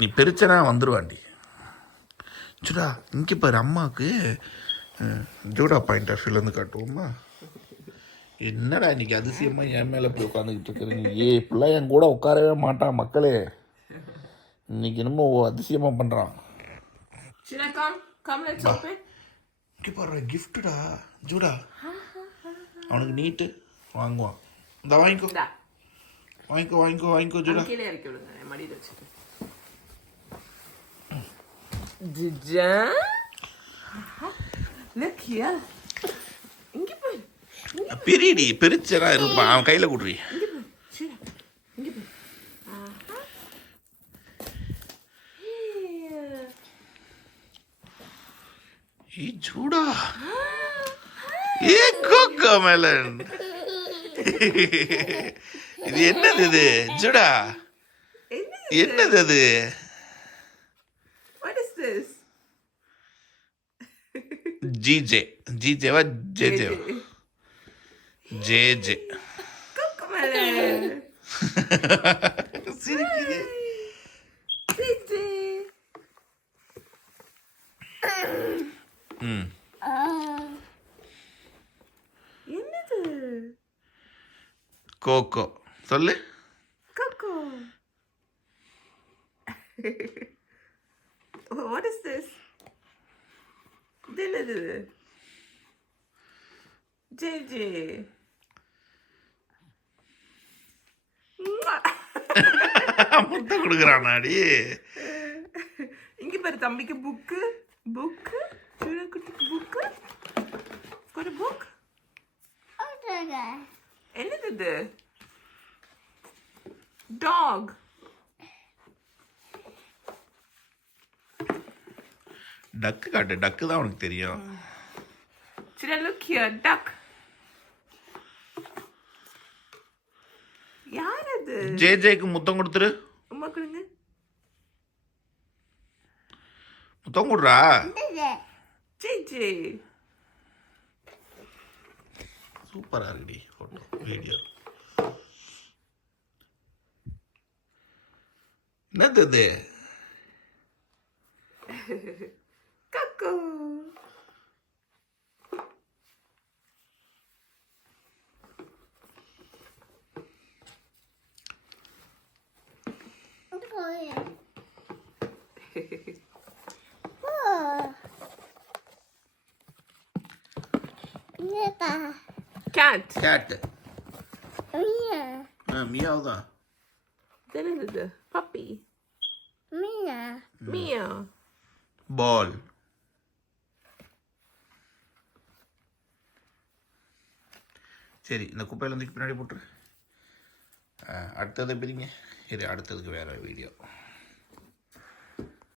நீ பெருச்சனா வந்துடுவாண்டி. சுடா இங்கே பாரு, அம்மாவுக்கு ஜூடா பாயிண்ட் ஆஃப் வியூலேருந்து காட்டுவோம்மா. என்னடா இன்னைக்கு அதிசயமாக என் மேலே போய் உட்காந்துக்கிட்டு இருக்கிறீங்க. இப்படிலாம் என் கூட உட்காரவே மாட்டான் மக்களே. இன்னைக்கு என்னமோ அதிசயமாக பண்ணுறான். இங்கே பாரு கிஃப்ட்டுடா ஜூடா. அவனுக்கு நீட்டு வாங்குவான். இந்த வாங்கிக்கோ வாங்கிக்கோ வாங்கிக்கோ வாங்கிக்கோ ஜூடா. கீழே இறக்கி விடுங்க, மடியில் வச்சுட்டு. ஜிஜா look here. இங்க போய் பெரியடி பெருச்சரா இருப்பான். அவன் கையில் கொடுறி. இங்க போய் ஏ ஜூடா, ஏ கோகோ மெலன். இது என்னது இது ஜூடா? என்னது அது? What is this? ஜிஜே. ஜிஜேவா ஜேஜே? ஜேஜே. Coco melon. சிரிக்குது. ஜிஜே. என்னது? கோகோ சொல்லு. Coco. What is this? என்னது? ஜேஜே. முட்டை கொடுக்குறானாடி. இங்க பாரு தம்பிக்கு புக்கு புக்கு குட்டிக்கு புக்கு. ஒரு புக். என்னது இது? டாக். டக்கு காட்டு. டக்கு தான் உனக்கு தெரியும். சரி look here, duck. யார் அது? ஜேஜேக்கு முத்தம் கொடுத்துரு. அம்மா கொடுங்க. முத்தம் கொடுறா. ஜேஜே. சூப்பரா இருக்குடி போட்டோ வீடியோ. என்னது இது? Coco. Cat. கேட். மியாவ் தான். என்னது? Puppy. Mia. பால். சரி இந்த குப்பையில வந்து பின்னாடி போட்டுரு. அடுத்தது பிரிங்க. சரி அடுத்ததுக்கு வேற வீடியோ.